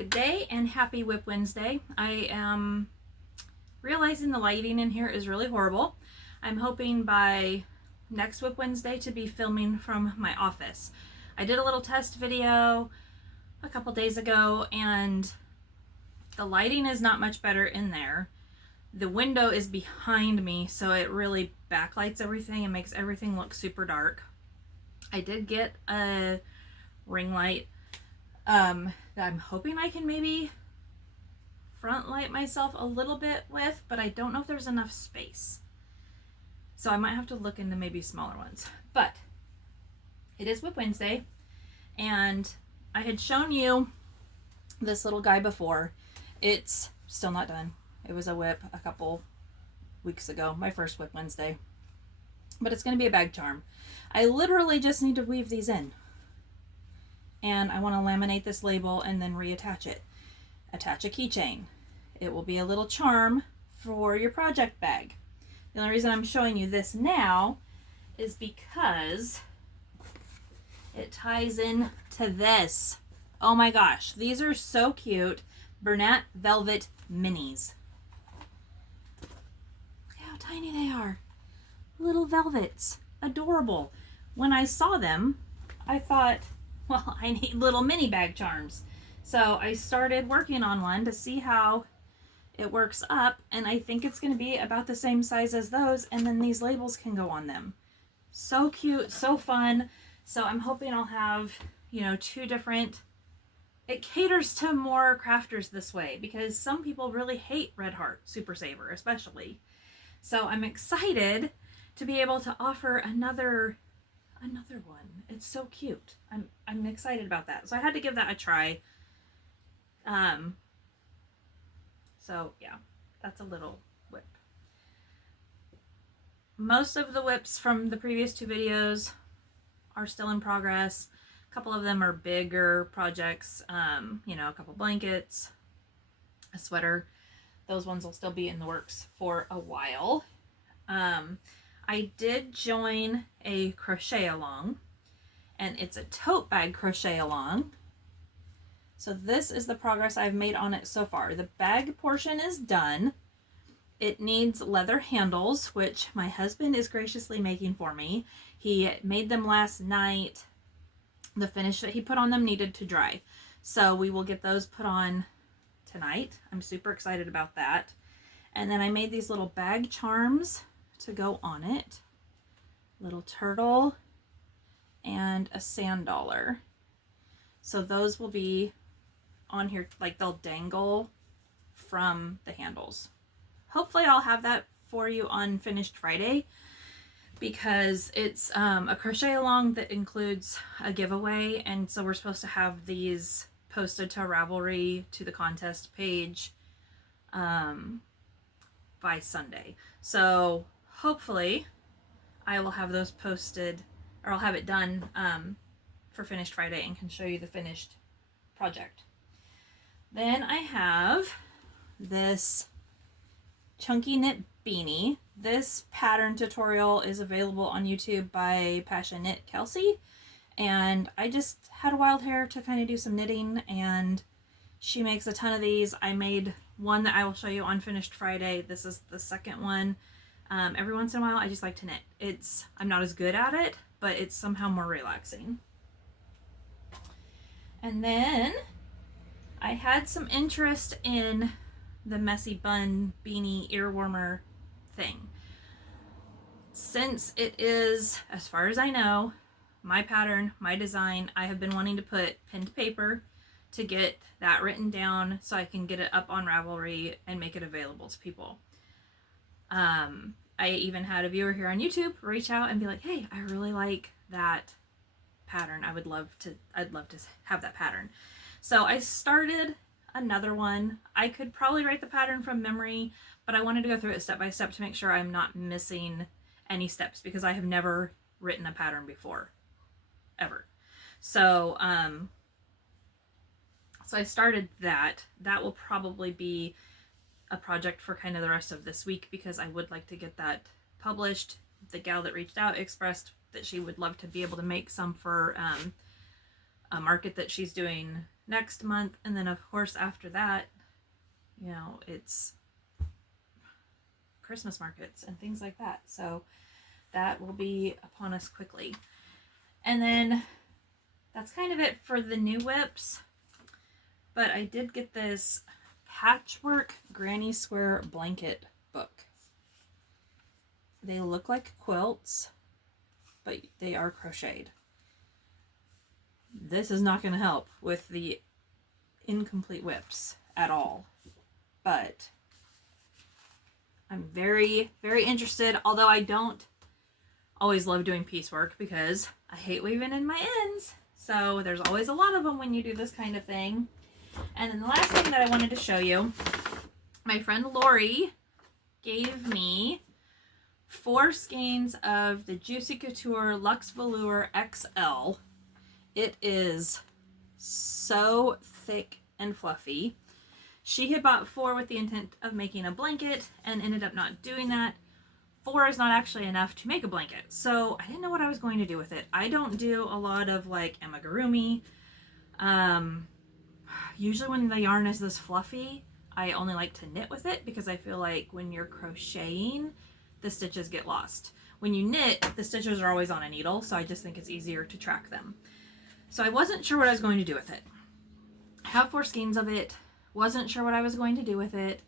Good day and happy WIP Wednesday. I am realizing the lighting in here is really horrible. I'm hoping by next WIP Wednesday to be filming from my office. I did a little test video a couple days ago and the lighting is not much better in there. The window is behind me, so it really backlights everything and makes everything look super dark. I did get a ring light that I'm hoping I can maybe front light myself a little bit with, but I don't know if there's enough space. So I might have to look into maybe smaller ones. But it is WIP Wednesday, and I had shown you this little guy before. It's still not done. It was a WIP a couple weeks ago, my first WIP Wednesday. But it's going to be a bag charm. I literally just need to weave these in. And I want to laminate this label and then reattach it. Attach a keychain. It will be a little charm for your project bag. The only reason I'm showing you this now is because it ties in to this. Oh my gosh, these are so cute. Bernat Velvet Minis. Look how tiny they are. Little velvets. Adorable. When I saw them, I thought, well, I need little mini bag charms. So I started working on one to see how it works up, and I think it's going to be about the same size as those, and then these labels can go on them. So cute, so fun. So I'm hoping I'll have, you know, two different. It caters to more crafters this way because some people really hate Red Heart Super Saver, especially. So I'm excited to be able to offer another one. It's so cute. I'm excited about that. So I had to give that a try. So yeah, that's a little WIP. Most of the WIPs from the previous two videos are still in progress. A couple of them are bigger projects, you know, a couple blankets, a sweater. Those ones will still be in the works for a while. I did join a crochet along, and it's a tote bag crochet along. So this is the progress I've made on it so far. The bag portion is done. It needs leather handles, which my husband is graciously making for me. He made them last night. The finish that he put on them needed to dry. So we will get those put on tonight. I'm super excited about that. And then I made these little bag charms to go on it. Little turtle and a sand dollar. So those will be on here, like they'll dangle from the handles. Hopefully I'll have that for you on Finished Friday because it's a crochet along that includes a giveaway, and so we're supposed to have these posted to Ravelry to the contest page by Sunday. So hopefully I will have those posted, or I'll have it done for Finished Friday and can show you the finished project. Then I have this chunky knit beanie. This pattern tutorial is available on YouTube by Passion Knit Kelsey, and I just had a wild hair to kind of do some knitting, and she makes a ton of these. I made one that I will show you on Finished Friday. This is the second one. Every once in a while I just like to knit. I'm not as good at it, but it's somehow more relaxing. And then I had some interest in the messy bun beanie ear warmer thing. Since it is, as far as I know, my pattern, my design, I have been wanting to put pen to paper to get that written down so I can get it up on Ravelry and make it available to people. I even had a viewer here on YouTube reach out and be like, hey, I really like that pattern. I'd love to have that pattern. So I started another one. I could probably write the pattern from memory, but I wanted to go through it step by step to make sure I'm not missing any steps because I have never written a pattern before, ever. So, so I started that. That will probably be a project for kind of the rest of this week because I would like to get that published. The gal that reached out expressed that she would love to be able to make some for a market that she's doing next month. And then of course after that, you know, it's Christmas markets and things like that. So that will be upon us quickly. And then that's kind of it for the new WIPs. But I did get this patchwork granny square blanket book. They look like quilts, but they are crocheted. This is not going to help with the incomplete WIPs at all. But I'm very, very interested, although I don't always love doing piecework because I hate weaving in my ends. So there's always a lot of them when you do this kind of thing. And then the last thing that I wanted to show you, my friend Lori gave me 4 skeins of the Juicy Couture Luxe Velour XL. It is so thick and fluffy. She had bought 4 with the intent of making a blanket and ended up not doing that. 4 is not actually enough to make a blanket, so I didn't know what I was going to do with it. I don't do a lot of like amigurumi. Usually when the yarn is this fluffy, I only like to knit with it because I feel like when you're crocheting, the stitches get lost. When you knit, the stitches are always on a needle, so I just think it's easier to track them. So I wasn't sure what I was going to do with it. I have 4 skeins of it, wasn't sure what I was going to do with it,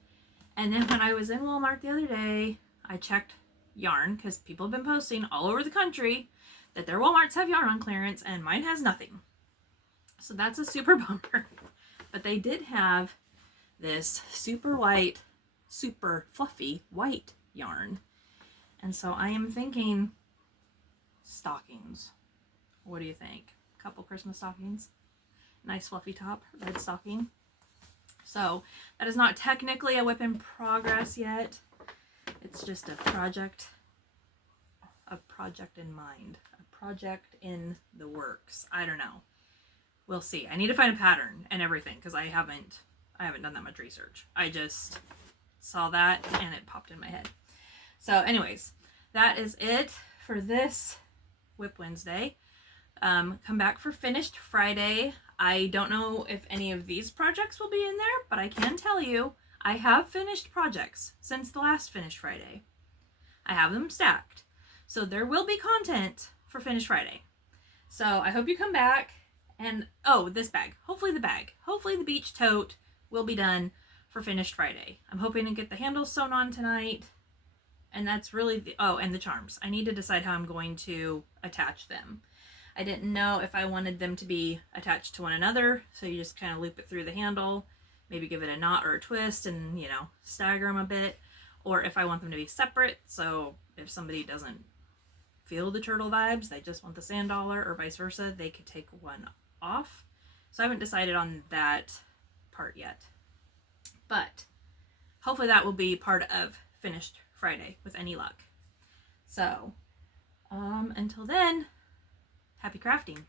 and then when I was in Walmart the other day, I checked yarn because people have been posting all over the country that their Walmarts have yarn on clearance and mine has nothing. So that's a super bummer. But they did have this super white, super fluffy white yarn. And so I am thinking stockings. What do you think? A couple Christmas stockings. Nice fluffy top, red stocking. So that is not technically a WIP in progress yet. It's just a project in mind, a project in the works. I don't know. We'll see. I need to find a pattern and everything because I haven't done that much research. I just saw that and it popped in my head. So anyways, that is it for this WIP Wednesday. Come back for Finished Friday. I don't know if any of these projects will be in there, but I can tell you I have finished projects since the last Finished Friday. I have them stacked. So there will be content for Finished Friday. So I hope you come back. And, oh, this bag. Hopefully the bag. Hopefully the beach tote will be done for Finished Friday. I'm hoping to get the handles sewn on tonight. And that's really the, oh, and the charms. I need to decide how I'm going to attach them. I didn't know if I wanted them to be attached to one another. So you just kind of loop it through the handle. Maybe give it a knot or a twist and, you know, stagger them a bit. Or if I want them to be separate. So if somebody doesn't feel the turtle vibes, they just want the sand dollar or vice versa, they could take one off. So I haven't decided on that part yet. But hopefully that will be part of Finished Friday with any luck. So until then, happy crafting.